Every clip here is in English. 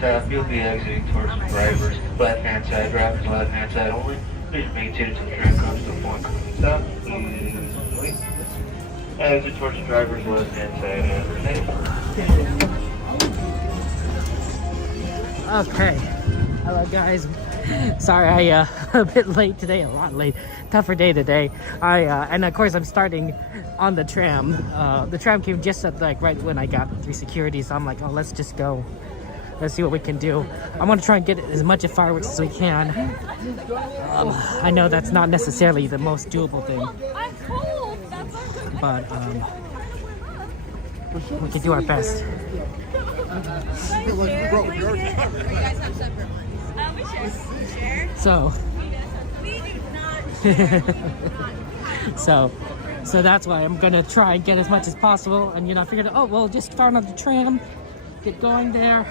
stop, you'll be exiting towards the driver's left-hand side, driver's left-hand side only. Please maintain until the train comes to a point. Stop, please wait. Exit towards the driver's left-hand side and remain. Okay. Hello guys. Sorry, I a bit late today, a lot late. Tougher day today. And of course I'm starting on the tram. The tram came just at right when I got through security, so I'm like, oh, let's just go. Let's see what we can do. I'm gonna try and get as much of fireworks as we can. I know that's not necessarily the most doable thing, but we can do our best. So so that's why I'm gonna try and get as much as possible. And I figured, oh well, just start on the tram, get going there.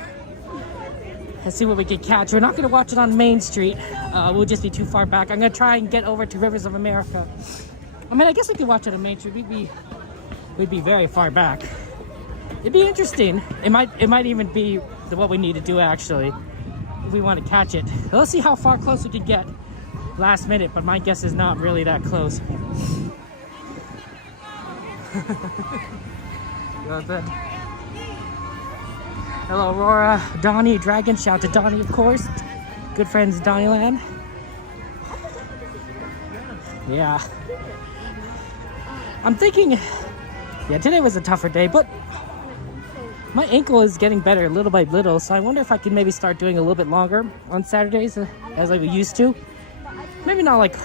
Let's see what we can catch. We're not going to watch it on Main Street. We'll just be too far back. I'm going to try and get over to Rivers of America. I mean, I guess we could watch it on Main Street. We'd be very far back. It'd be interesting. It might even be what we need to do, actually, if we want to catch it. Let's see how far close we can get last minute, but my guess is not really that close. Hello, Aurora, Donnie, Dragon. Shout to Donnie, of course. Good friends, Donnieland. Yeah. I'm thinking, yeah, today was a tougher day, but my ankle is getting better little by little, so I wonder if I can maybe start doing a little bit longer on Saturdays as I used to. Maybe not like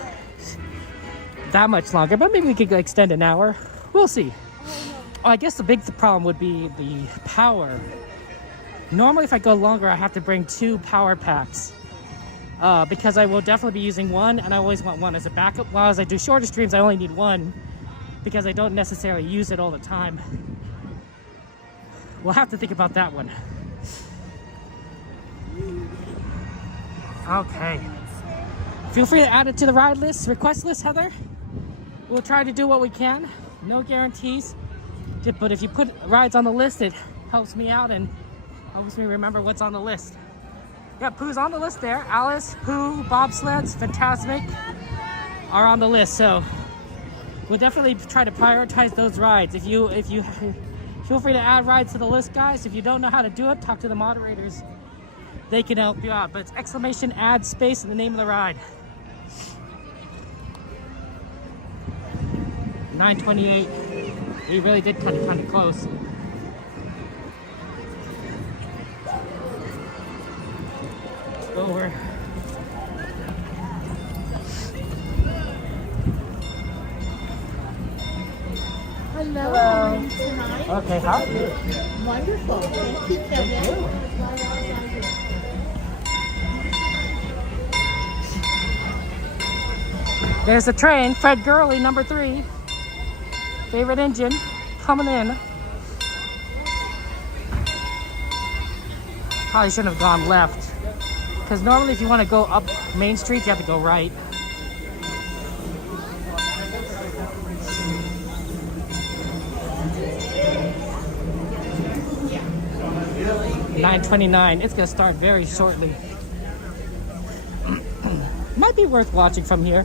that much longer, but maybe we could extend an hour. We'll see. Oh, I guess the big problem would be the power. Normally, if I go longer, I have to bring 2 power packs because I will definitely be using one, and I always want one as a backup. While as I do shorter streams, I only need one because I don't necessarily use it all the time. We'll have to think about that one. Okay. Feel free to add it to the ride list, request list, Heather. We'll try to do what we can. No guarantees. But if you put rides on the list, it helps me out and helps me remember what's on the list. Yeah, Pooh's on the list there. Alice, Pooh, Bobsleds, Fantasmic are on the list. So we'll definitely try to prioritize those rides. If you feel free to add rides to the list, guys. If you don't know how to do it, talk to the moderators. They can help you out. But it's exclamation add space in the name of the ride. 9:28. We really did kind of close. Over. Hello. Tonight. Okay, how are you? Wonderful. Thank you, Kevin. There's the train, Fred Gurley, number 3. Favorite engine, coming in. Probably shouldn't have gone left. Because normally if you want to go up Main Street, you have to go right. $9:29. It's gonna start very shortly. Might be worth watching from here.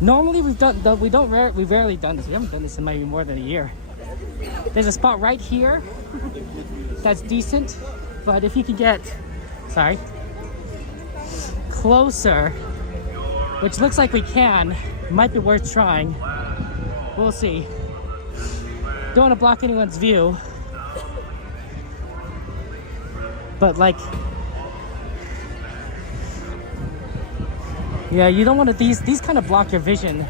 Normally we've rarely done this. We haven't done this in maybe more than a year. There's a spot right here that's decent, but if you can get, closer, which looks like we can, might be worth trying. We'll see. Don't want to block anyone's view, but yeah, you don't want to, these kind of block your vision,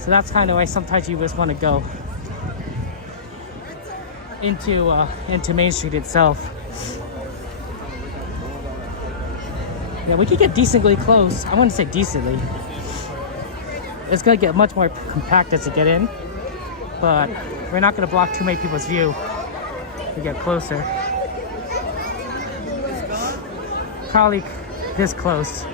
so that's kind of why sometimes you just want to go into Main Street itself. Yeah, we could get decently close. I wouldn't say decently. It's gonna get much more compact as we get in, but we're not gonna block too many people's view to get closer. Probably this close.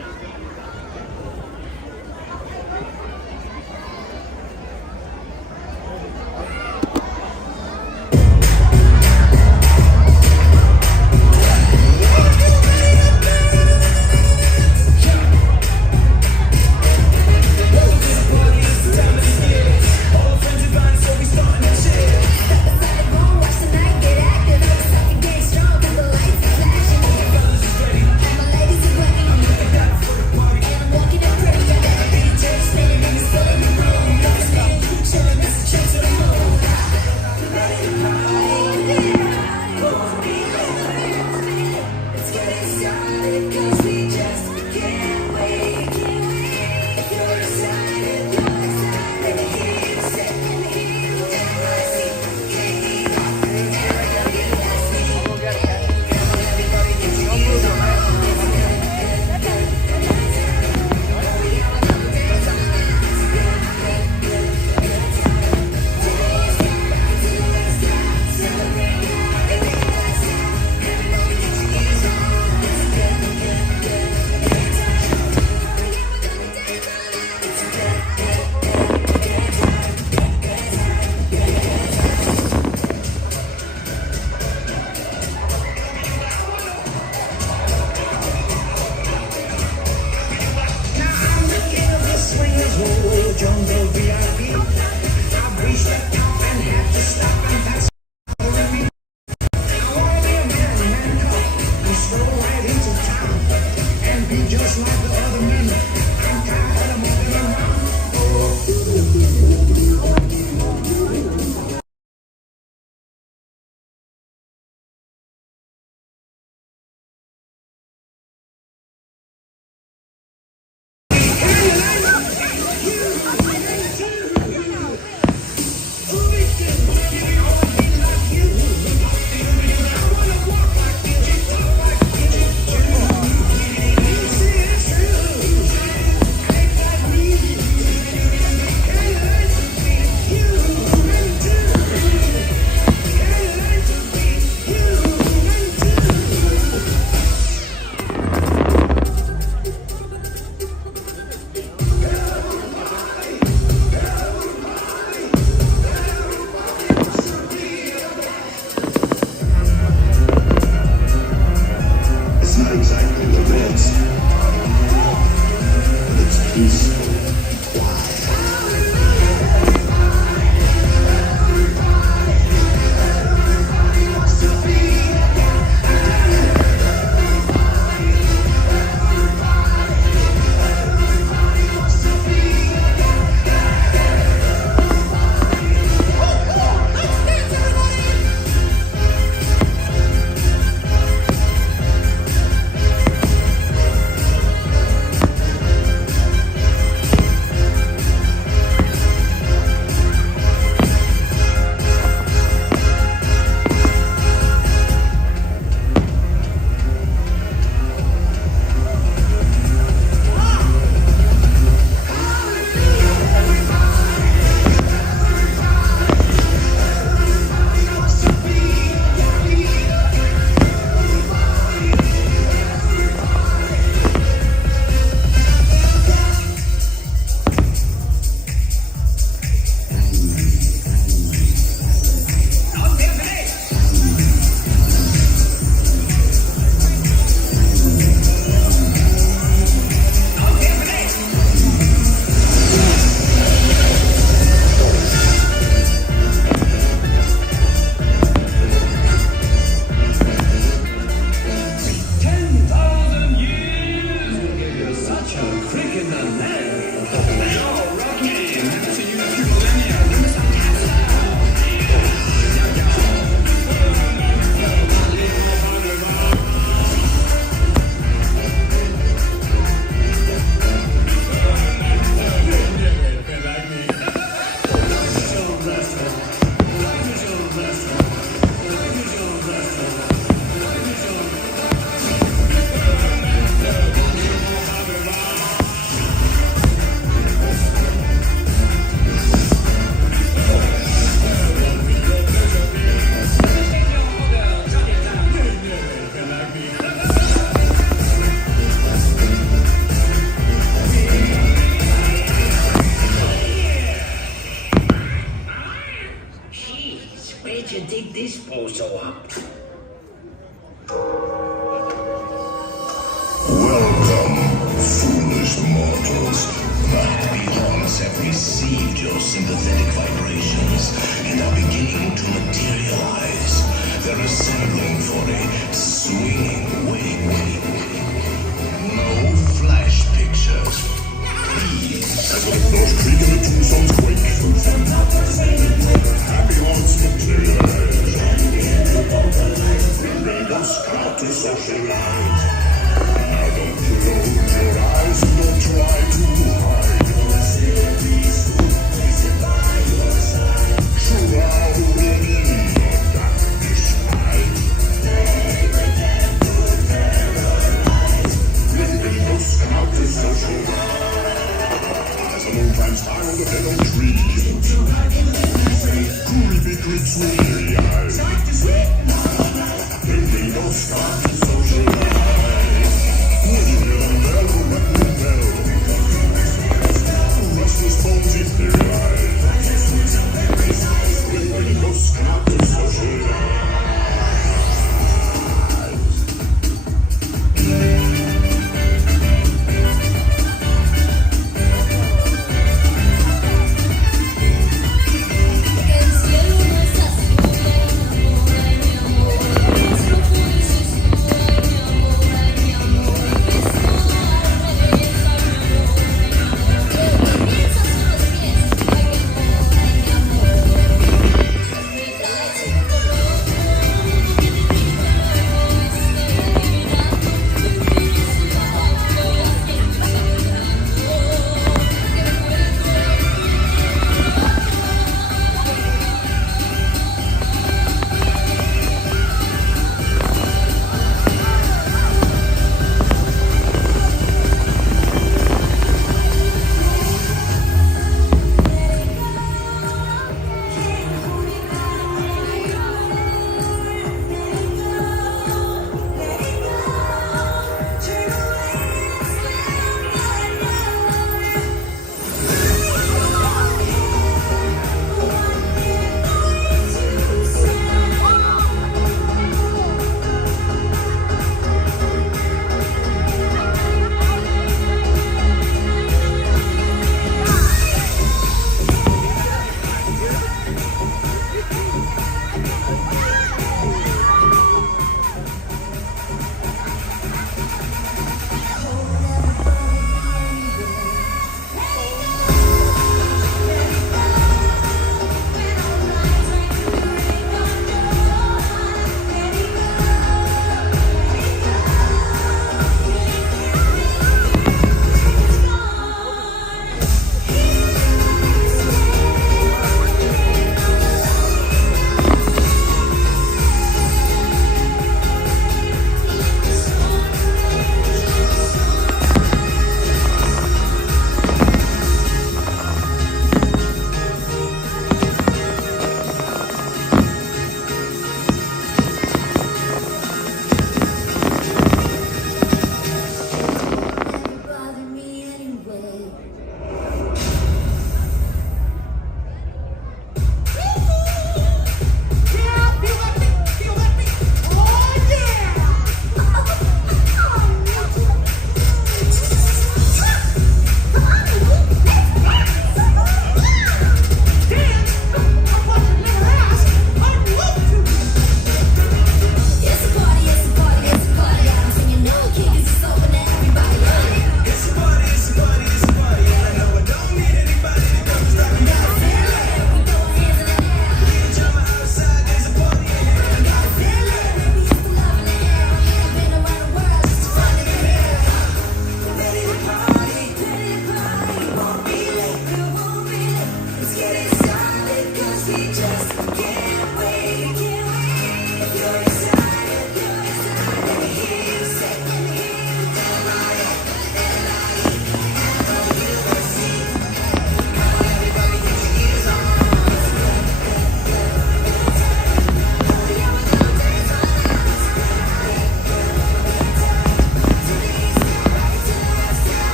received your sympathetic vibrations and are beginning to materialize. They're assembling for a swinging wake. No flash pictures. Please. As if those creaking the tombstones quake. Happy haunts materialize. Rainbow scout to socialize. Now don't close your eyes and don't try to hide.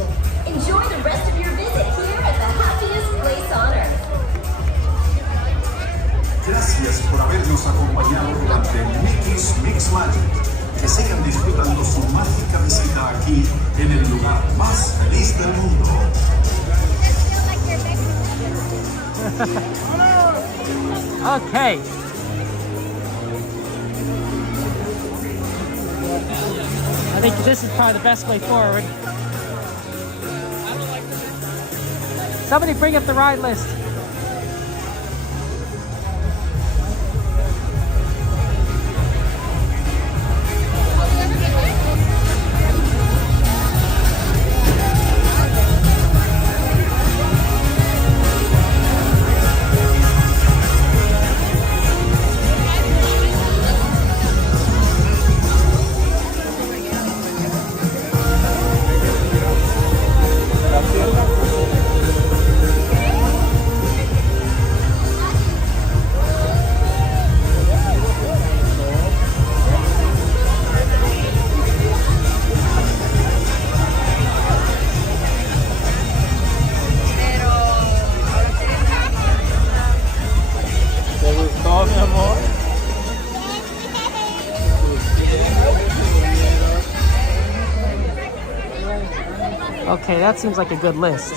magic. Enjoy the rest of your visit here at the happiest place on earth. Gracias por habernos acompañado durante Mickey's Mix Magic. Que sigan disfrutando su mágica visita aquí en el lugar más feliz del mundo. Okay. I think this is probably the best way forward. Somebody bring up the ride list. Okay, that seems like a good list.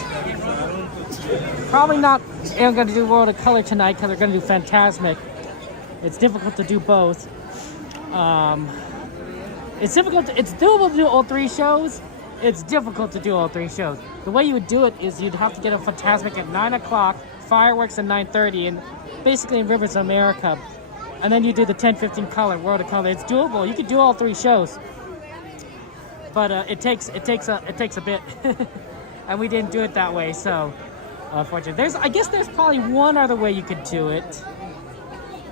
Probably not going to do World of Color tonight because we're going to do Fantasmic. It's difficult to do both. It's doable to do all three shows. It's difficult to do all three shows. The way you would do it is you'd have to get a Fantasmic at 9 o'clock, fireworks at 9:30, and basically in Rivers of America. And then you do the 10-15 color, World of Color. It's doable. You could do all three shows. But it takes a bit, and we didn't do it that way. So, unfortunately, I guess there's probably one other way you could do it,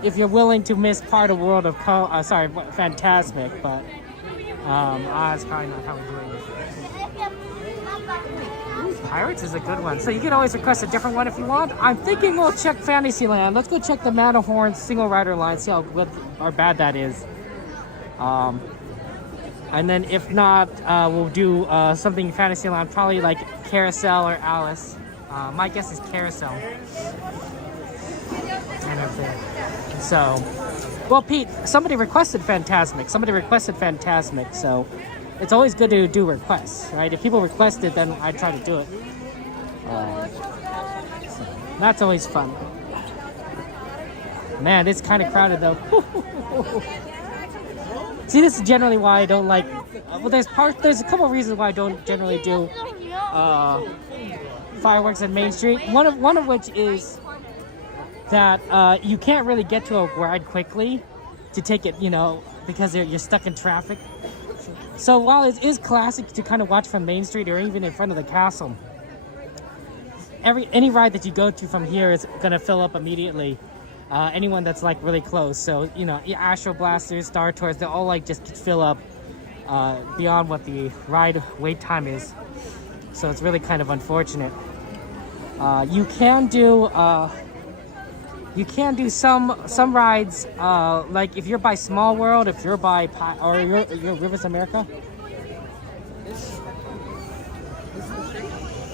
if you're willing to miss part of World of Fantasmic. But that's probably not how we're doing it. Pirates is a good one. So you can always request a different one if you want. I'm thinking we'll check Fantasyland. Let's go check the Matterhorn single rider line. See how good or bad that is. And then if not, we'll do something in Fantasyland, probably like Carrousel or Alice. My guess is Carrousel. And everything. So, well, Pete, somebody requested Fantasmic. So it's always good to do requests, right? If people request it, then I try to do it. So that's always fun. Man, it's kind of crowded though. See, this is generally why I don't like. Well, there's a couple of reasons why I don't generally do fireworks on Main Street. One of which is that you can't really get to a ride quickly to take it, because you're stuck in traffic. So while it is classic to kind of watch from Main Street or even in front of the castle, any ride that you go to from here is gonna fill up immediately. Anyone that's like really close, so Astro Blasters, Star Tours, they all like just fill up beyond what the ride wait time is. So it's really kind of unfortunate. You can do some rides like if you're by Small World, if you're by you're Rivers America.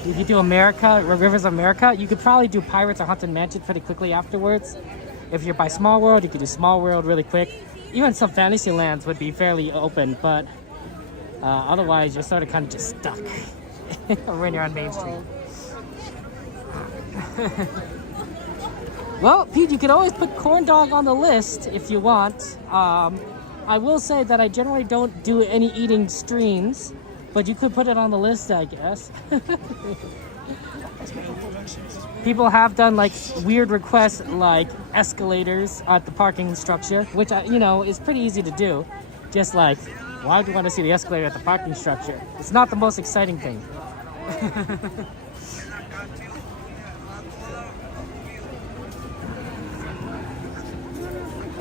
If you do Rivers America, you could probably do Pirates or Haunted Mansion pretty quickly afterwards. If you're by Small World, you could do Small World really quick. Even some Fantasylands would be fairly open, but otherwise you're sort of kind of just stuck when you're on Main Street. Well, Pete, you could always put Corn Dog on the list if you want. I will say that I generally don't do any eating streams, but you could put it on the list, I guess. People have done like weird requests like escalators at the parking structure, which is pretty easy to do. Just like, why do you want to see the escalator at the parking structure? It's not the most exciting thing.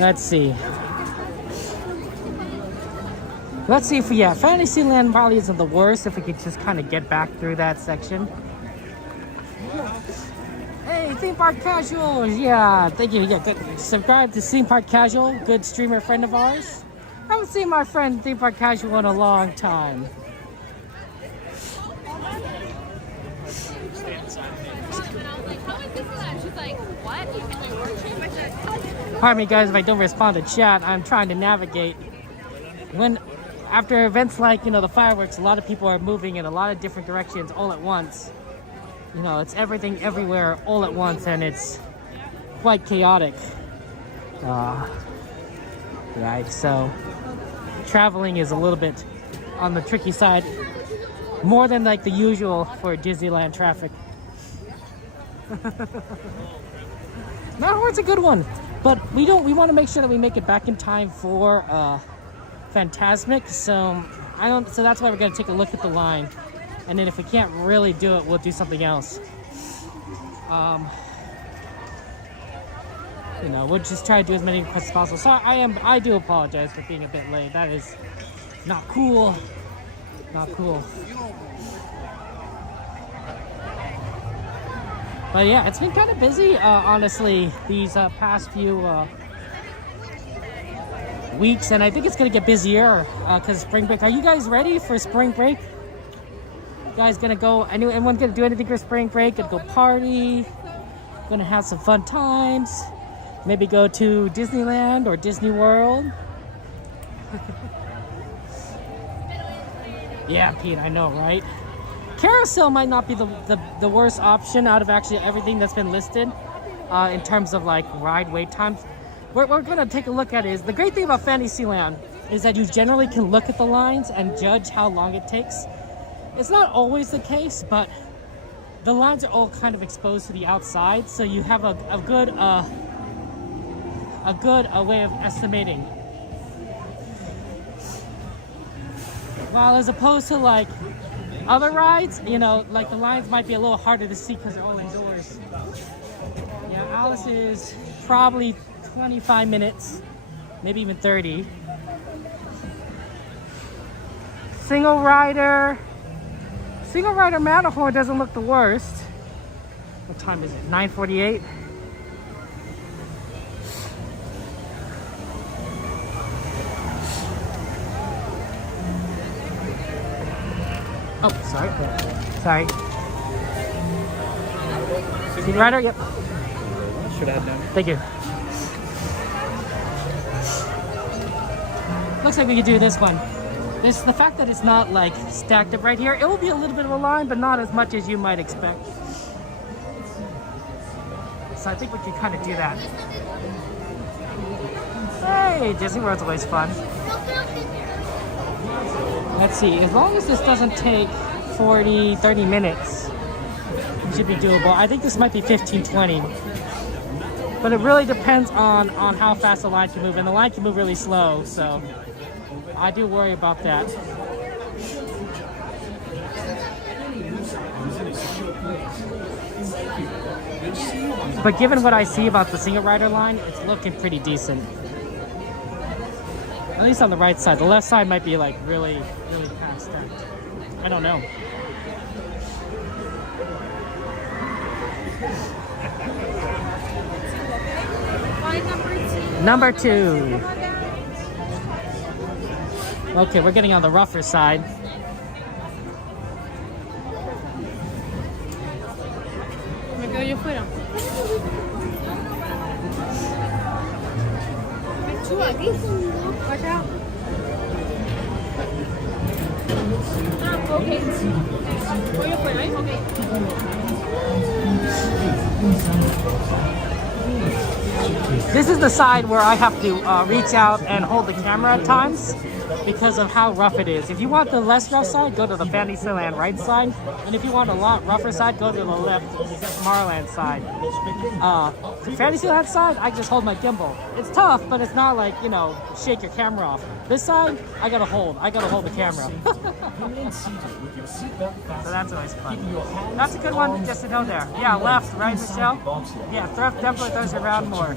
Let's see if Fantasyland probably isn't the worst if we could just kind of get back through that section. Hey, Theme Park Casual, yeah, thank you. Yeah, good. Subscribe to Theme Park Casual, good streamer friend of ours. I haven't seen my friend Theme Park Casual in a long time. Pardon me, guys, if I don't respond to chat. I'm trying to navigate. After events like, the fireworks, a lot of people are moving in a lot of different directions all at once. It's everything everywhere all at once, and it's quite chaotic. Right, so traveling is a little bit on the tricky side, more than like the usual for Disneyland traffic. Matterhorn's a good one, but we want to make sure that we make it back in time for Fantasmic, so that's why we're going to take a look at the line, and then if we can't really do it, we'll do something else. We'll just try to do as many requests as possible. So I do apologize for being a bit late. That is not cool. Not cool. But yeah, it's been kind of busy, honestly, these past few weeks, and I think it's gonna get busier because spring break. Are you guys ready for spring break? You guys gonna go? Anyone gonna do anything for spring break? Gonna go party? Gonna have some fun times? Maybe go to Disneyland or Disney World? Yeah, Pete, I know, right? Carrousel might not be the worst option out of actually everything that's been listed in terms of like ride wait times. What we're going to take a look at is, the great thing about Fantasyland is that you generally can look at the lines and judge how long it takes. It's not always the case, but the lines are all kind of exposed to the outside, so you have a good way of estimating. While as opposed to like other rides, like the lines might be a little harder to see because they're all indoors. Yeah, Alice is probably 25 minutes, maybe even 30. Single rider Matterhorn doesn't look the worst. What time is it? 9:48. Oh, sorry. Single rider, yep. Should have done. Thank you. Looks like we could do this one. The fact that it's not like stacked up right here, it will be a little bit of a line, but not as much as you might expect. So I think we can kind of do that. Hey, Disney World's always fun. Let's see, as long as this doesn't take 30 minutes, it should be doable. I think this might be 15-20. But it really depends on how fast the line can move, and the line can move really slow, so I do worry about that. But given what I see about the single rider line, it's looking pretty decent. At least on the right side. The left side might be like really, really kind of stacked. I don't know. Number two. Okay, we're getting on the rougher side. Me quedo yo fuera. Tú aquí. Acá. Ah, ok. Voy yo fuera, ¿eh? Ok. This is the side where I have to reach out and hold the camera at times because of how rough it is. If you want the less rough side, go to the Fantasyland right side. And if you want a lot rougher side, go to the left, the Tomorrowland side. The Fantasyland side, I just hold my gimbal. It's tough, but it's not like, shake your camera off. This side, I gotta hold the camera. So that's always fun. That's a good one just to know there. Yeah, left, right, Michelle? Yeah, definitely throws you around more.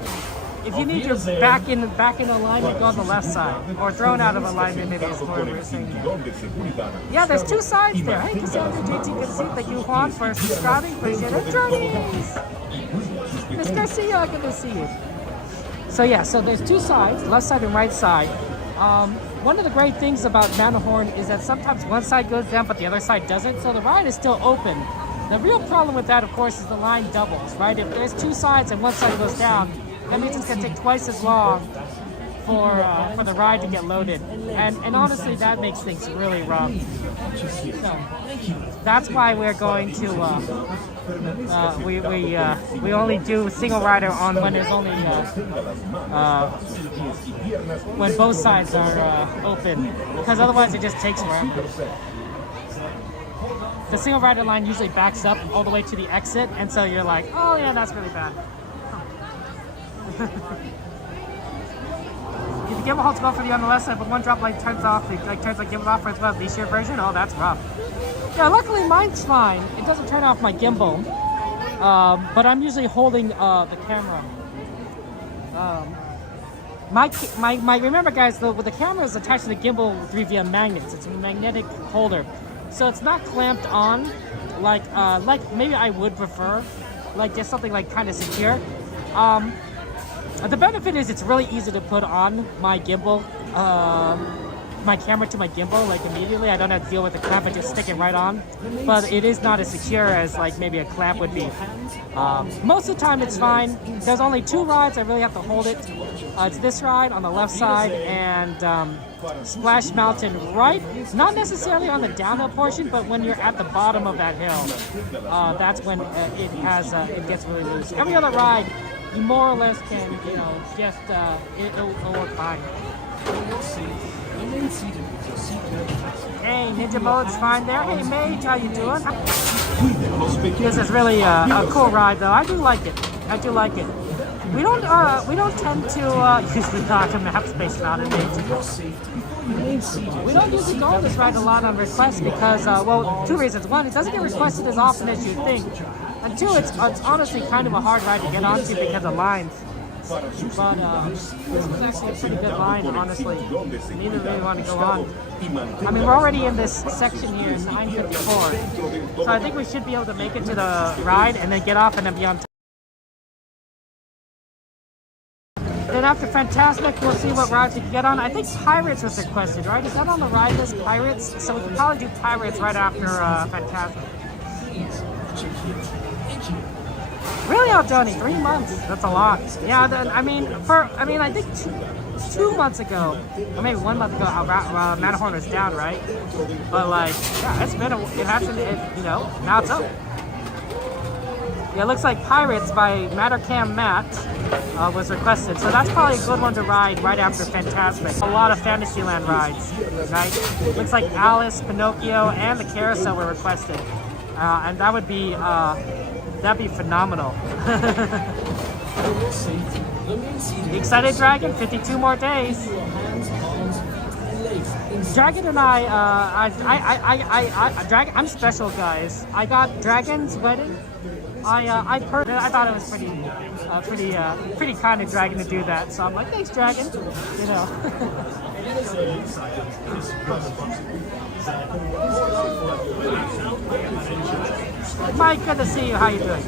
If you need your back in alignment, go on the left side. Or thrown out of alignment, maybe is more what we're saying there. Yeah, there's two sides there. Hey, Cassandra, JT, good to see you. Thank you, Juan, for subscribing. Appreciate it. Johnny's! Miss Garcia, good to see you. So yeah, so there's two sides, left side and right side. One of the great things about Matterhorn is that sometimes one side goes down, but the other side doesn't. So the ride is still open. The real problem with that, of course, is the line doubles, right? If there's two sides and one side goes down, that means it's gonna take twice as long for the ride to get loaded, and honestly, that makes things really rough. So that's why we're going to we only do single rider on when there's only when both sides are open, because otherwise it just takes forever. The single rider line usually backs up all the way to the exit, and so you're like, oh yeah, that's really bad. The gimbal holds well for the on the left side, but one drop light turns off. Turns like gimbal off for its well. The sheer version, oh, that's rough. Yeah, luckily mine's fine. It doesn't turn off my gimbal, but I'm usually holding the camera. Remember, guys, the camera is attached to the gimbal via magnets. It's a magnetic holder, so it's not clamped on like maybe I would prefer, like just something like kind of secure. The benefit is it's really easy to put on my gimbal, my camera to my gimbal, like immediately. I don't have to deal with the clamp, I just stick it right on. But it is not as secure as like maybe a clamp would be. Most of the time it's fine. There's only 2 rides I really have to hold it. It's this ride on the left side and Splash Mountain right, not necessarily on the downhill portion, but when you're at the bottom of that hill, that's when it gets really loose. Every other ride, you more or less can, just, it'll work fine. Hey, Ninja Bullet's fine there. Hey, Mage, how you doing? This is really a cool ride, though. I do like it. We don't tend to usually knock a map space out of it. We don't usually go on this ride a lot on request because, well, 2 reasons. 1, it doesn't get requested as often as you think. And 2, it's honestly kind of a hard ride to get onto because of lines. But this is actually a pretty good line, honestly. Neither really want to go on. I mean, we're already in this section here, 954. So I think we should be able to make it to the ride and then get off and then be on time. Then after Fantasmic, we'll see what rides we can get on. I think Pirates was requested, right? Is that on the ride list, Pirates? So we can probably do Pirates right after Fantasmic. Really, Aldoni, 3 months. That's a lot. Yeah, I think 2 months ago, or maybe 1 month ago, Matterhorn was down, right? But like, yeah, now it's up. Yeah, it looks like Pirates by Mattercam Matt was requested, so that's probably a good one to ride right after Fantasmic. A lot of Fantasyland rides, right? Looks like Alice, Pinocchio, and the Carousel were requested, and that would be that'd be phenomenal. You excited, Dragon? 52 more days. Dragon and Dragon, I'm special, guys. I got Dragon's wedding. I thought it was pretty kind of Dragon to do that. So I'm like, thanks, Dragon. Mike, good to see you. How you doing?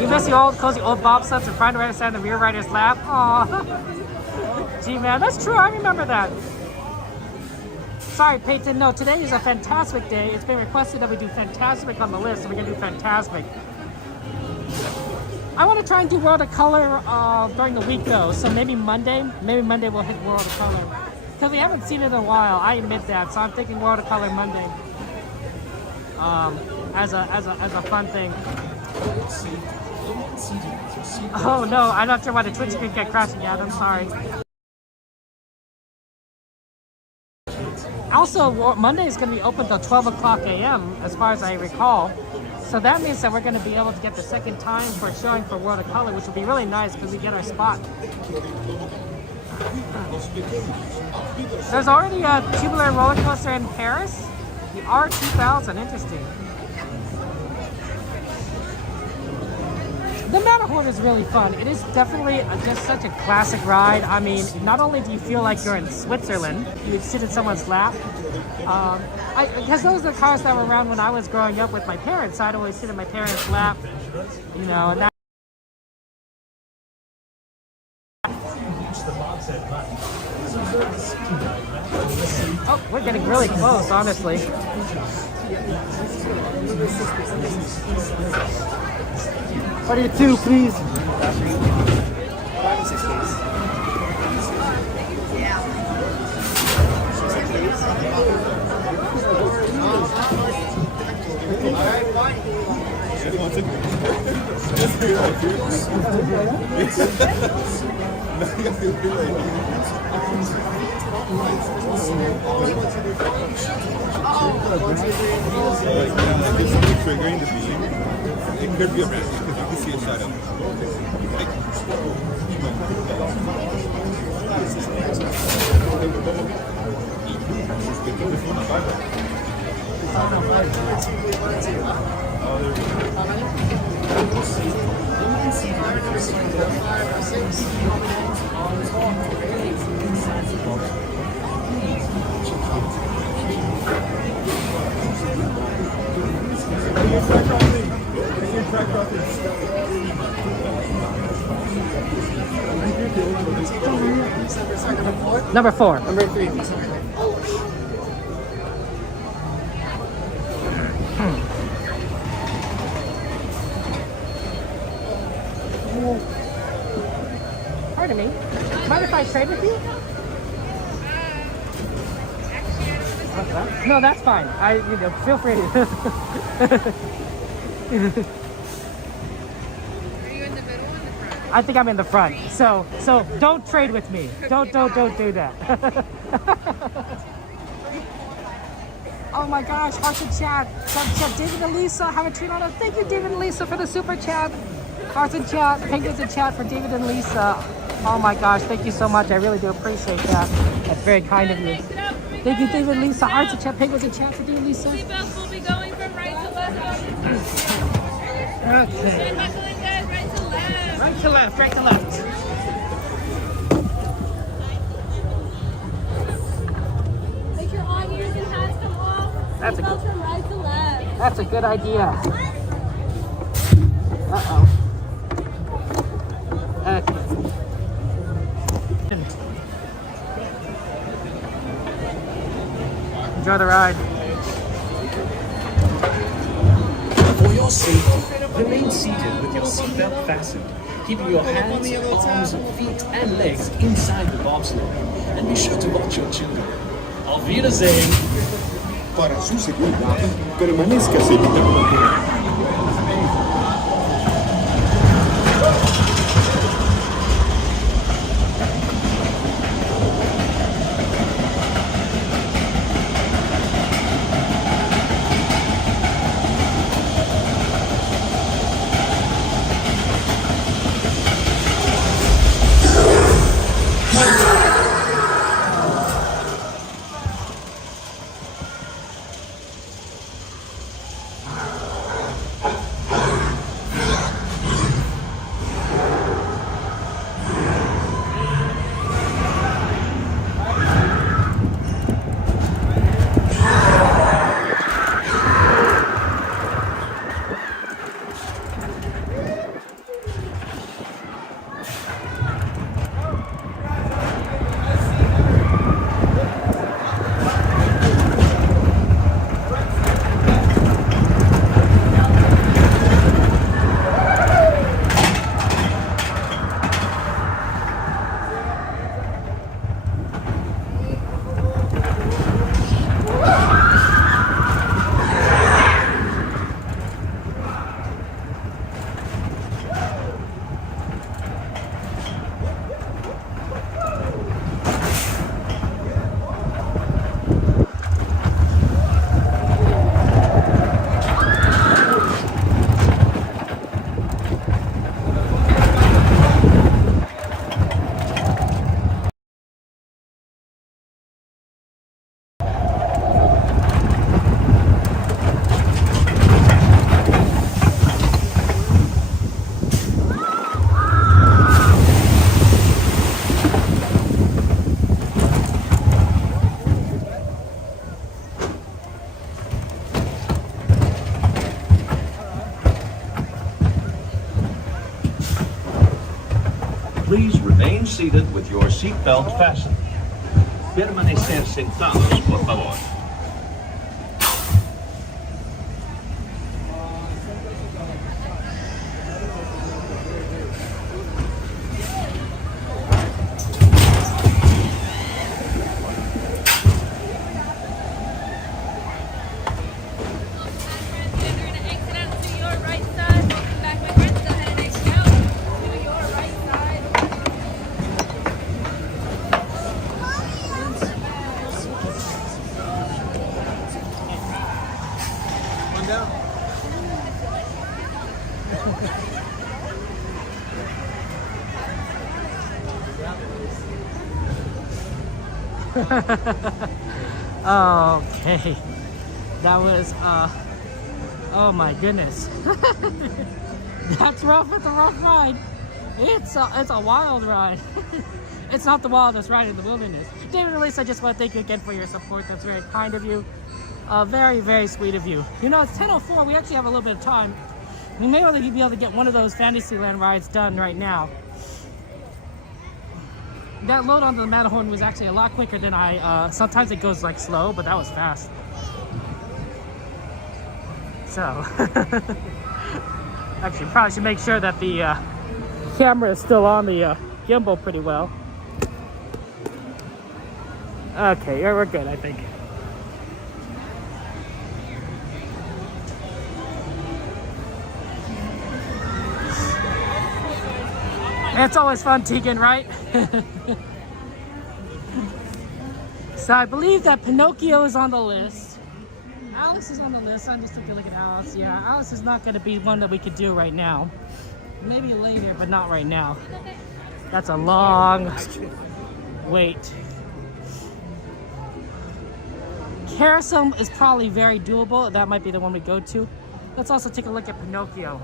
You miss the cozy old bobsleds and find a rider stand in the rear rider's lap. Aw. Gee, man, that's true. I remember that. Sorry, Peyton. No, today is a Fantasmic day. It's been requested that we do Fantasmic on the list, so we're gonna do Fantasmic. I want to try and do World of Color during the week, though. So maybe Monday we'll hit World of Color. Because we haven't seen it in a while, I admit that. So I'm thinking World of Color Monday as a fun thing. Oh no, I'm not sure why the Twitch screen kept crashing. Yeah, I'm sorry. Also, Monday is going to be open till 12 o'clock a.m. as far as I recall. So that means that we're going to be able to get the second time for showing for World of Color, which will be really nice because we get our spot. There's already a tubular roller coaster in Paris. The R2000, interesting. The Matterhorn is really fun. It is definitely just such a classic ride. I mean, not only do you feel like you're in Switzerland, you would sit in someone's lap. Because those are the cars that were around when I was growing up with my parents. So I'd always sit in my parents' lap, and that. Oh, we're getting really close, honestly. 42, please. 5 and 6 days. Triggering the beam. It could be a risk because you can see a shadow. Number 4. Number 3. Pardon me. Mind if I trade with you? No, that's fine. Feel free. Are you in the middle or in the front? I think I'm in the front. So don't trade with me. Don't do that. Oh my gosh, hearts and chat. Chat. David and Lisa have a treat on us. Thank you, David and Lisa, for the super chat. Hearts and chat, penguins and chat for David and Lisa. Oh my gosh, thank you so much. I really do appreciate that. That's very kind of you. Thank you, David and Lisa. Hearts and chat, penguins and chat for David and Lisa. Seatbelts will be going from right to left. Okay. And buckling guys, right to left. Right to left, right to left. Make your on-ears and hats come off. That's a Seatbelts good- from right to left. That's a good idea. Uh-oh. Okay. Enjoy the ride. For your safety, remain seated with your seatbelt fastened, keeping your hands, arms, feet, and legs inside the bobsled. And be sure to watch your children. Auf Wiedersehen! Para su seguridad, permanezca sentado. Please remain seated with your seatbelt fastened. Permanecer sentados, por favor. Okay, that was oh my goodness. That's rough. It's a rough ride. It's a wild ride. It's not the wildest ride in the wilderness. David and Lisa, I just want to thank you again for your support. That's very kind of you. Very, very sweet of you. You know, it's 10:04. We actually have a little bit of time. We may only be able to get one of those Fantasyland rides done right now. That load onto the Matterhorn was actually a lot quicker than sometimes it goes like slow, but that was fast. So, actually probably should make sure that the camera is still on the gimbal pretty well. Okay, we're good, I think. It's always fun, Tegan, right? So I believe that Pinocchio is on the list. Alice is on the list. I'm just taking a look at Alice. Yeah, Alice is not going to be one that we could do right now. Maybe later, but not right now. That's a long wait. Carrousel is probably very doable. That might be the one we go to. Let's also take a look at Pinocchio.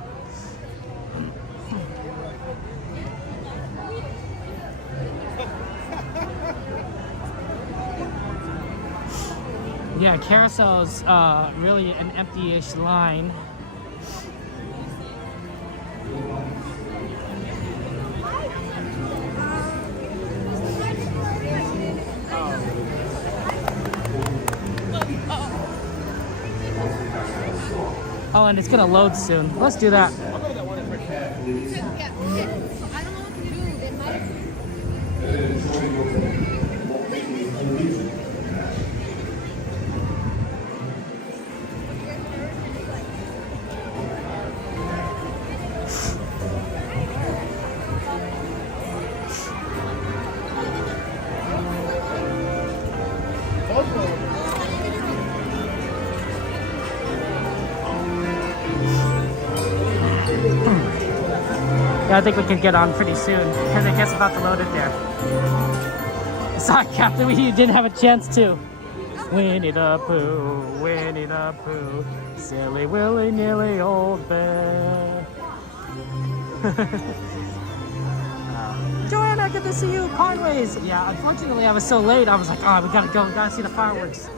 Yeah, Carousel's really an empty-ish line. Oh, and it's gonna load soon. Let's do that. I think we can get on pretty soon because it gets about to load it there. Sorry, Captain, we didn't have a chance to. Winnie the Pooh, silly willy-nilly old bear. Joanna, good to see you, Conways. Yeah, unfortunately I was so late, I was like, oh, we gotta go, we gotta see the fireworks.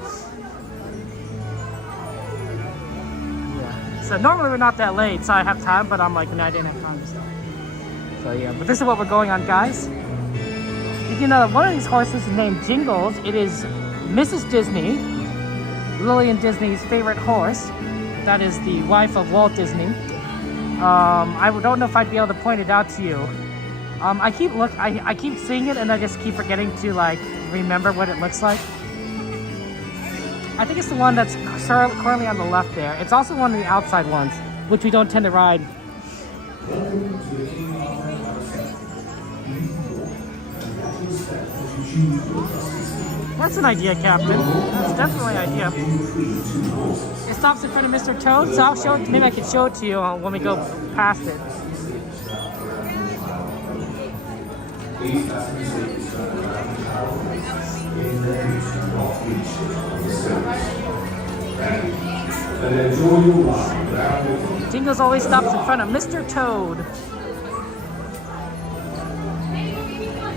Yeah, so normally we're not that late, so I have time, but I'm like, no, I didn't have time to stop. So yeah, but this is what we're going on, guys. You know, one of these horses is named Jingles. It is Mrs. Disney, Lillian Disney's favorite horse. That is the wife of Walt Disney. I don't know if I'd be able to point it out to you. I keep seeing it and I just keep forgetting to like remember what it looks like. I think it's the one that's currently on the left there. It's also one of the outside ones, which we don't tend to ride. That's an idea, Captain. That's definitely an idea. It stops in front of Mr. Toad, so I'll show it. Maybe I can show it to you when we go past it. Jingles always stops in front of Mr. Toad.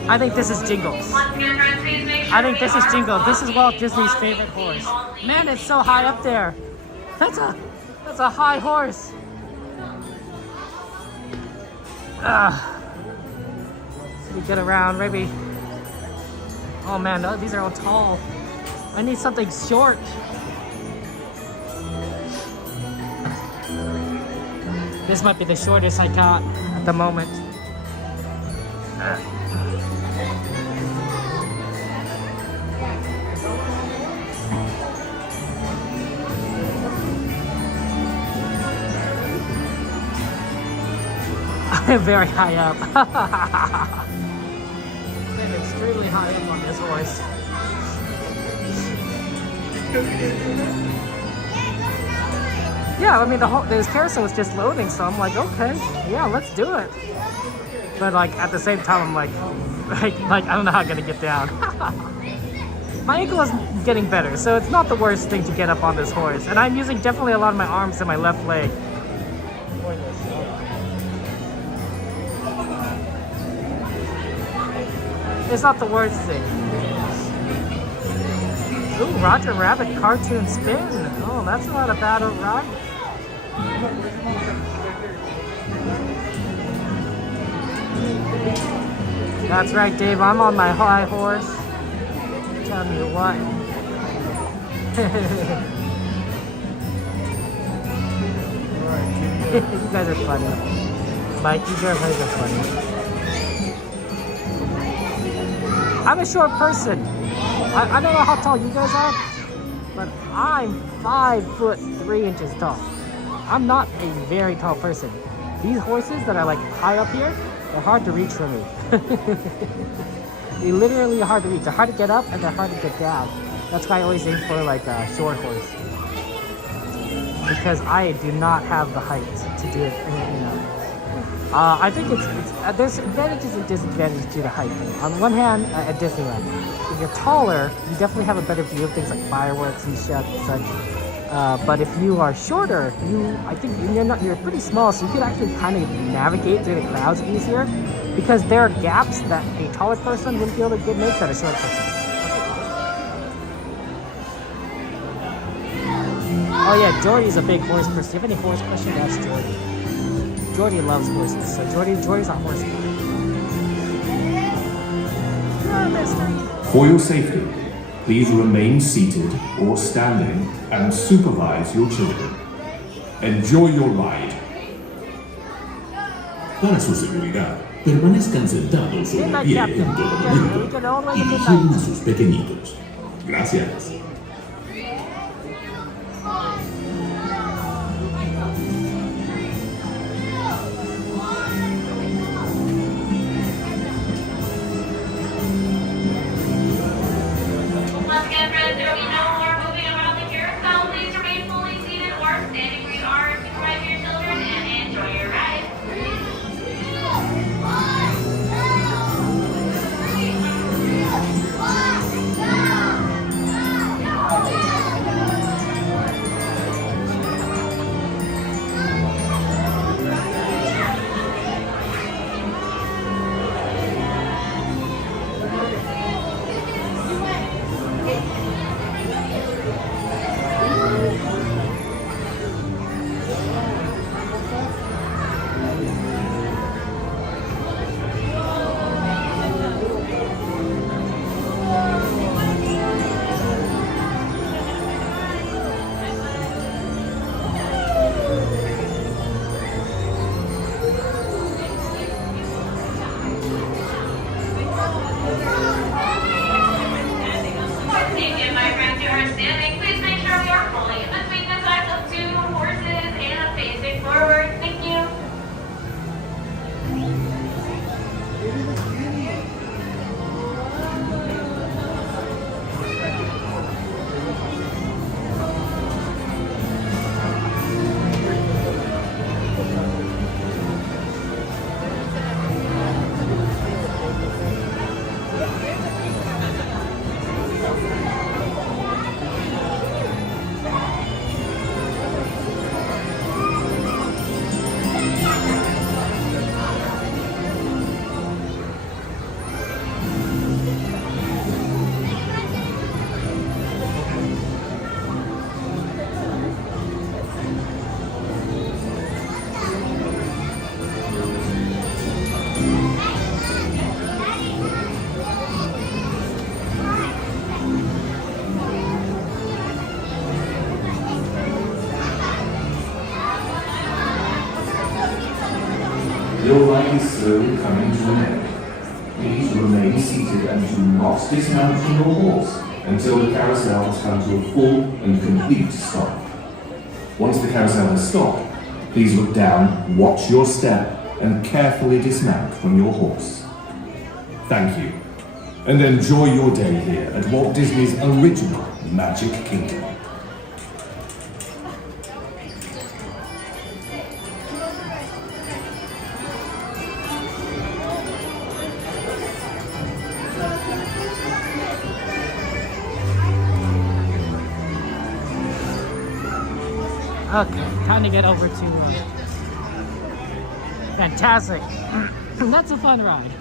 I think this is Jingles. I think this is Jingles. This is Walt Disney's favorite horse. Man, it's so high up there. That's a high horse. So we get around, maybe Oh man, these are all tall. I need something short. This might be the shortest I got at the moment. I'm very high up. I'm extremely high up on this horse. Yeah, I mean this carousel was just loading, so I'm like, okay, yeah, let's do it. But like at the same time, I'm like I don't know how I'm gonna get down. My ankle is getting better, so it's not the worst thing to get up on this horse. And I'm using definitely a lot of my arms and my left leg. It's not the worst thing. Ooh, Roger Rabbit cartoon spin. Oh, that's not a bad ride. That's right, Dave. I'm on my high horse. Tell me what. You guys are funny. Mike, you guys are funny. I'm a short person. I don't know how tall you guys are, but I'm 5'3" tall. I'm not a very tall person. These horses that are like high up here, they're hard to reach for me. They literally are hard to reach. They're hard to get up and they're hard to get down. That's why I always aim for like a short horse. Because I do not have the height to do it, you know. I think there's advantages and disadvantages to the height thing. On one hand, at Disneyland, if you're taller, you definitely have a better view of things like fireworks and such. But if you are shorter, I think you're pretty small, so you can actually kind of navigate through the crowds easier, because there are gaps that a taller person wouldn't be able to make that a short person. Oh yeah, Jordy's a big horse person. If you have any horse questions, ask Jordy. Jordy loves horses, so Jordy's a horse guy. For your safety, please remain seated or standing and supervise your children. Enjoy your ride. Para su seguridad, permanezcan sentados o de pie en todo momento y vigilen a sus pequeñitos. Gracias. Once again, friends, there will be no more moving around the carousel. Please remain fully seated or standing where you are to ride your children and enjoy your ride. is slowly coming to an end. Please remain seated and do not dismount from your horse until the carousel has come to a full and complete stop. Once the carousel has stopped, please look down, watch your step, and carefully dismount from your horse. Thank you, and enjoy your day here at Walt Disney's original Magic Kingdom. Okay, time to get over to Fantasmic. That's a fun ride.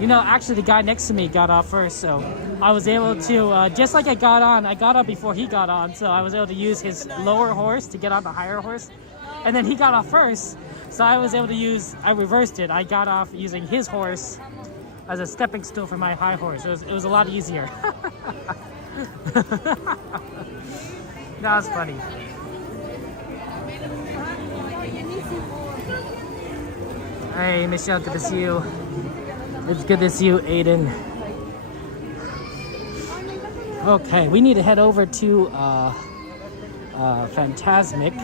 You know, actually the guy next to me got off first, so I was able to, just like I got on before he got on, so I was able to use his lower horse to get on the higher horse. And then he got off first, so I was able to I reversed it. I got off using his horse as a stepping stool for my high horse. It was a lot easier. That was funny. Hey, Michelle, good to see you. It's good to see you, Aiden. Okay, we need to head over to Fantasmic.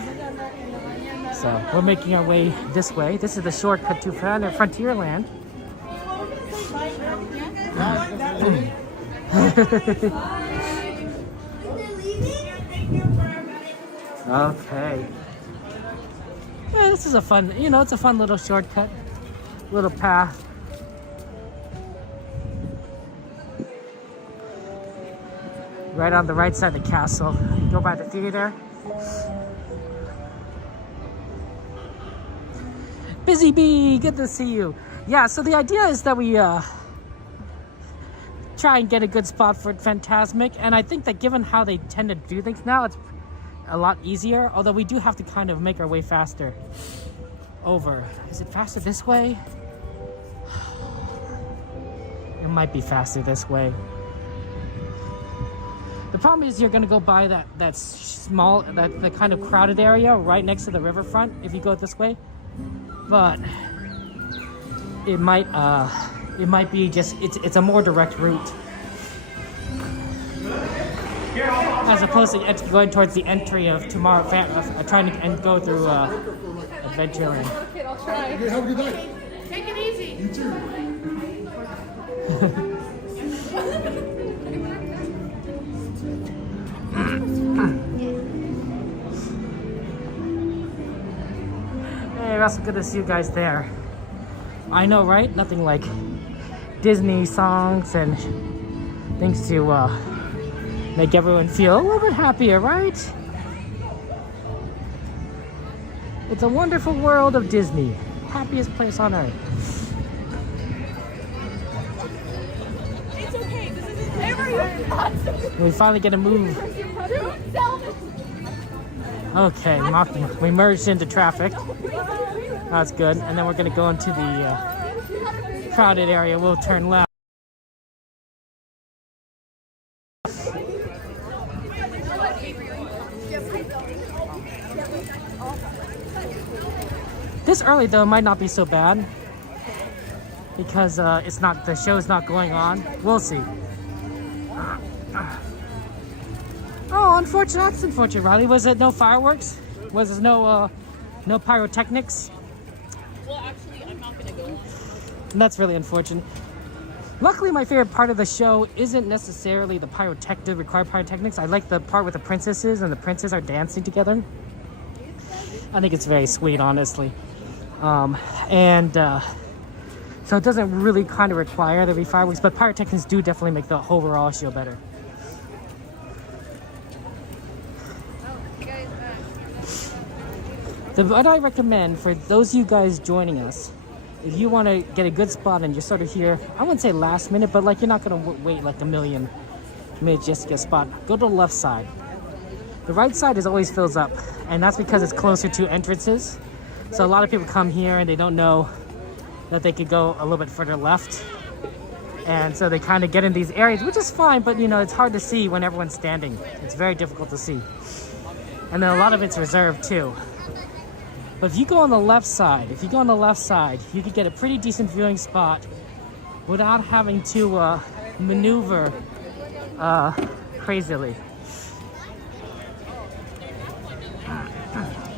So we're making our way this way. This is the shortcut to Frontierland. Okay. Yeah, this is a fun, it's a fun little shortcut, little path. Right on the right side of the castle. Go by the theater. Busy Bee, good to see you. Yeah, so the idea is that we try and get a good spot for Fantasmic, and I think that given how they tend to do things now, it's a lot easier, although we do have to kind of make our way faster over. Is it faster this way? It might be faster this way. The problem is you're gonna go by that small, the kind of crowded area right next to the riverfront if you go this way. But it might be just, it's a more direct route. As opposed to going towards the entry of tomorrow, trying to go through Adventureland. Okay, I'll try. Okay, have a good night. Take it easy. You too. Hey, Russell, good to see you guys there. I know, right? Nothing like Disney songs and things to make everyone feel a little bit happier, right? It's a wonderful world of Disney. Happiest place on earth. It's okay. This is never your fault. We finally get a move. Okay, we merged into traffic. That's good. And then we're gonna go into the crowded area. We'll turn left. This early though might not be so bad because the show's not going on. We'll see. Oh, unfortunate. That's unfortunate, Riley. Was it no fireworks? Was there no pyrotechnics? Well, actually, I'm not gonna go. And that's really unfortunate. Luckily, my favorite part of the show isn't necessarily the required pyrotechnics. I like the part with the princesses and the princes are dancing together. I think it's very sweet, honestly. So it doesn't really kind of require there to be fireworks, but pyrotechnics do definitely make the overall show better. What I recommend for those of you guys joining us, if you want to get a good spot and you're sort of here, I wouldn't say last minute, but like you're not going to wait like a million minutes just to get a spot, go to the left side. The right side is always fills up, and that's because it's closer to entrances. So a lot of people come here and they don't know that they could go a little bit further left. And so they kind of get in these areas, which is fine, but it's hard to see when everyone's standing. It's very difficult to see. And then a lot of it's reserved too. But if you go on the left side, you could get a pretty decent viewing spot without having to maneuver crazily.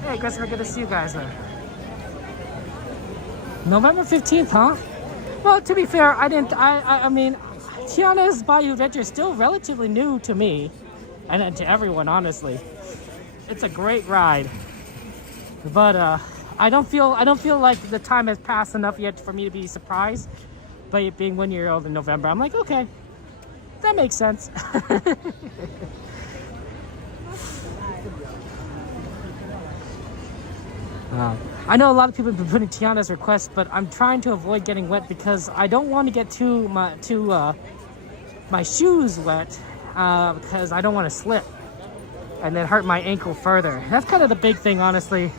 Hey, Christopher, good to see you guys there. November 15th, huh? Well, to be fair, I mean, Tiana's Bayou Adventure is still relatively new to me, and to everyone, honestly. It's a great ride, but I don't feel like the time has passed enough yet for me to be surprised by it being 1 year old in November. I'm like, okay, that makes sense. I know a lot of people have been putting Tiana's requests, but I'm trying to avoid getting wet because I don't want to get my shoes wet because I don't want to slip and then hurt my ankle further. That's kind of the big thing, honestly.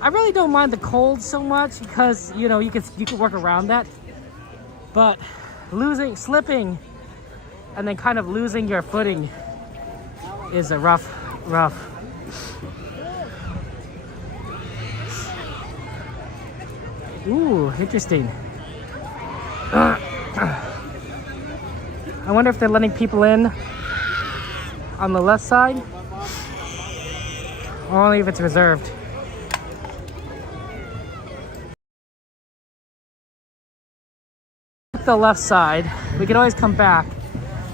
I really don't mind the cold so much because, you know, you can work around that. But slipping and then kind of losing your footing is a rough. Ooh, interesting. I wonder if they're letting people in on the left side or only if it's reserved. The left side, we can always come back.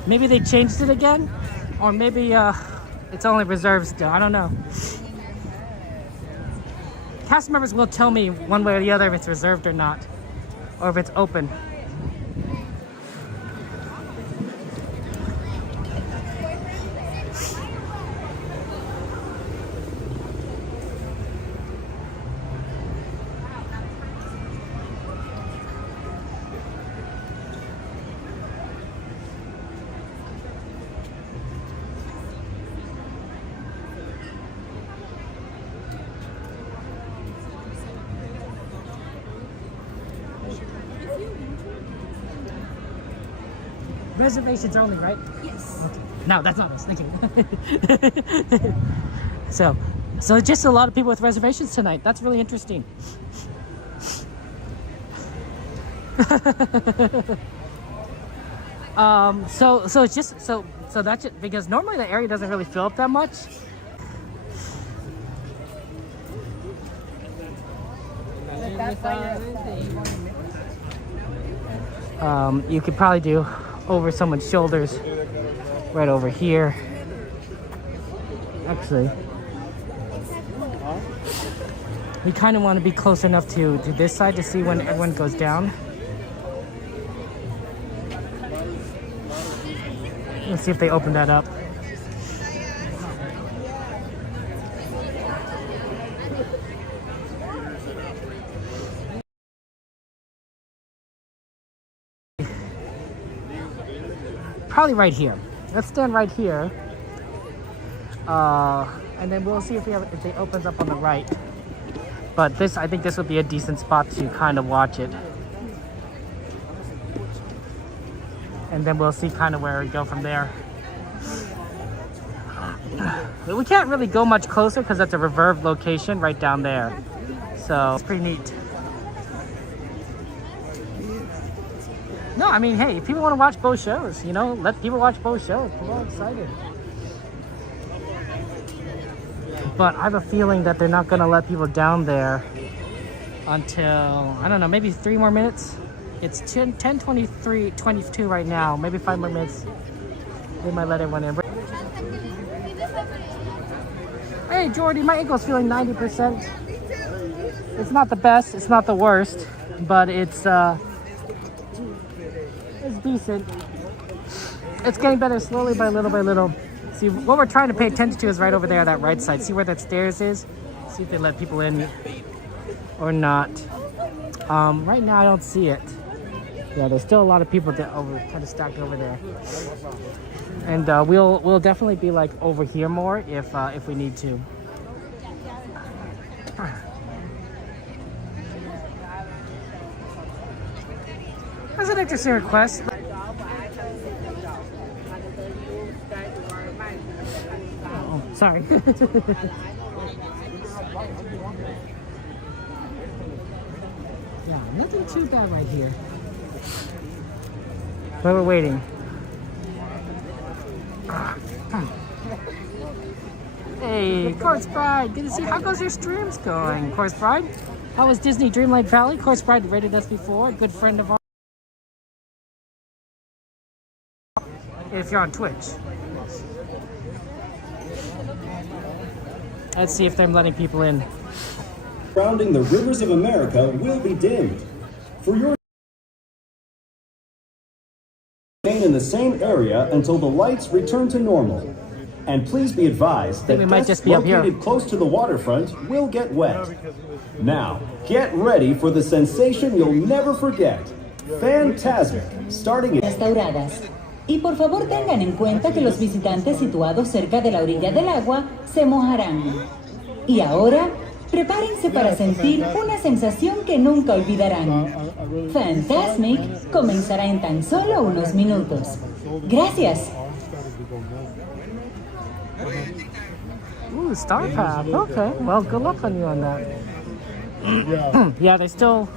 Maybe they changed it again, or maybe it's only reserved still. I don't know. Cast members will tell me one way or the other if it's reserved or not, or if it's open. Reservations only, right? Yes. Okay. No, that's not what I was thinking. So just a lot of people with reservations tonight. That's really interesting. So it's just so that's it, because normally the area doesn't really fill up that much. You could probably do over someone's shoulders right over here. Actually, we kind of want to be close enough to this side to see when everyone goes down. Let's see if they open that up. Probably right here. Let's stand right here. And then we'll see if they opens up on the right. But I think this would be a decent spot to kind of watch it. And then we'll see kind of where we go from there. We can't really go much closer because that's a reserved location right down there. So it's pretty neat. No, I mean, hey, if people want to watch both shows, you know, let people watch both shows. People are excited. But I have a feeling that they're not going to let people down there until, I don't know, maybe 3 more minutes. It's 10:22 right now. Maybe 5 more minutes. They might let everyone in. Hey, Jordy, my ankle's feeling 90%. It's not the best. It's not the worst. But it's decent. It's getting better slowly by little. See, what we're trying to pay attention to is right over there, that right side. See where that stairs is? See if they let people in or not. Right now I don't see it. Yeah, there's still a lot of people that kind of stacked over there. And we'll definitely be like over here more if we need to. That's an interesting request. Oh, sorry. Nothing too bad right here. But we're waiting. Hey, Course Bride, good to see you. How goes your streams going, Course Bride? How was Disney Dreamlight Valley? Course Bride rated us before, a good friend of ours. If you're on Twitch. Let's see if they're letting people in. Surrounding the rivers of America will be dimmed. For your remain in the same area until the lights return to normal. And please be advised that desks located close to the waterfront will get wet. Now, get ready for the sensation you'll never forget. Fantasmic, starting in... Restauradas. Y por favor tengan en cuenta que los visitantes situados cerca de la orilla del agua se mojarán. Y ahora, prepárense para sentir una sensación que nunca olvidarán. Fantasmic comenzará en tan solo unos minutos. Gracias. Ooh, Star Path. Okay. Well, good luck on you on that. Yeah, they still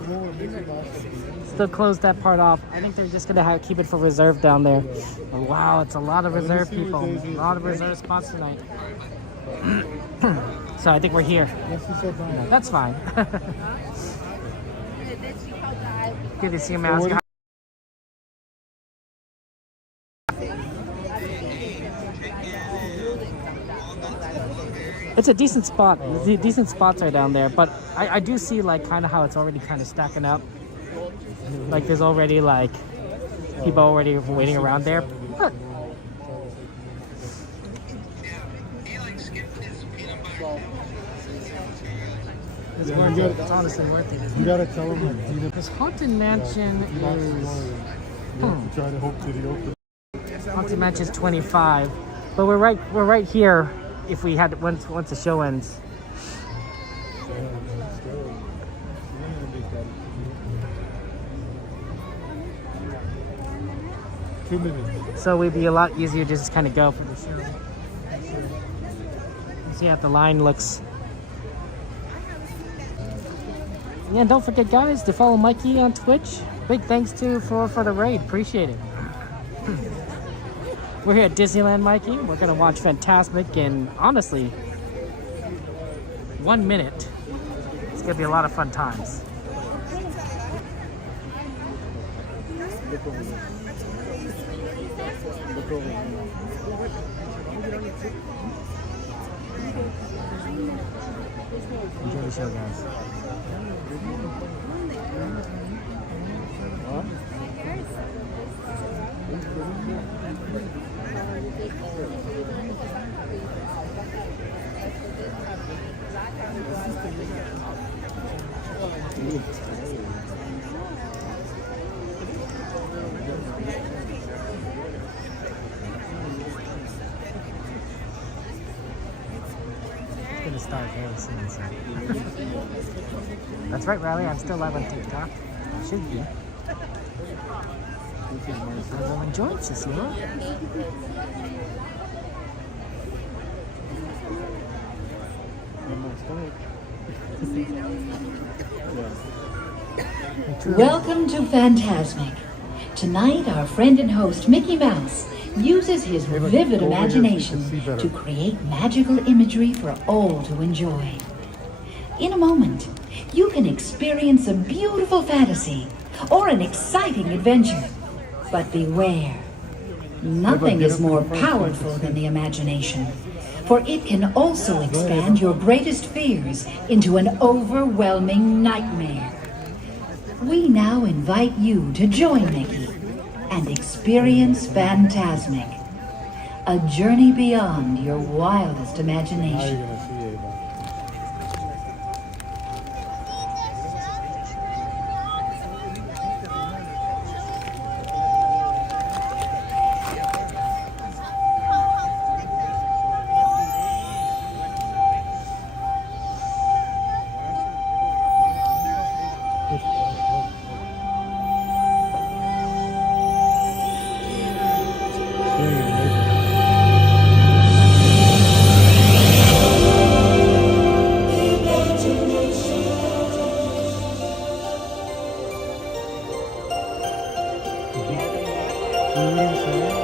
closed that part off. I think they're just gonna keep it for reserve down there. Oh, wow, it's a lot of reserve people. A lot of reserve spots tonight. So I think we're here. Yeah, that's fine. Good to see you, man. It's a decent spot. Decent spots are down there, but I do see like kind of how it's already kind of stacking up. Like there's already like people already waiting around there. But it's worth it. It's honestly worth it. You gotta tell them like this Haunted Mansion is. Try to hope to the open. Haunted Mansion is 25, but we're right here. If we had once the show ends. So it'd be a lot easier to just kind of go for the show. See how the line looks. Yeah, and don't forget, guys, to follow Mikey on Twitch. Big thanks for the raid. Appreciate it. We're here at Disneyland, Mikey. We're gonna watch Fantasmic in, honestly, 1 minute. It's gonna be a lot of fun times. Enjoy the show, guys. It's gonna start very soon, so. That's right, Riley. I'm still live on TikTok. I should be. Everyone enjoys this, you know? Welcome to Fantasmic. Tonight, our friend and host Mickey Mouse uses his vivid imagination to create magical imagery for all to enjoy. In a moment, you can experience a beautiful fantasy or an exciting adventure. But beware, nothing is more powerful than the imagination, for it can also expand your greatest fears into an overwhelming nightmare. We now invite you to join Mickey and experience Fantasmic, a journey beyond your wildest imagination. food and stuff.